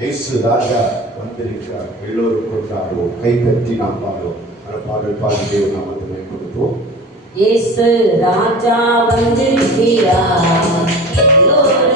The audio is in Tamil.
இயேசு ராஜா வந்திருக்கிறார், எல்லோரும் கொண்டாடுவோம், கை தட்டி நாம் பாடுவோம். அந்த பாடல் பாடி தேவ நாமத்தை மேம்படுத்துவோம். இயேசு ராஜா வந்திருக்கிறார், எல்லோரும்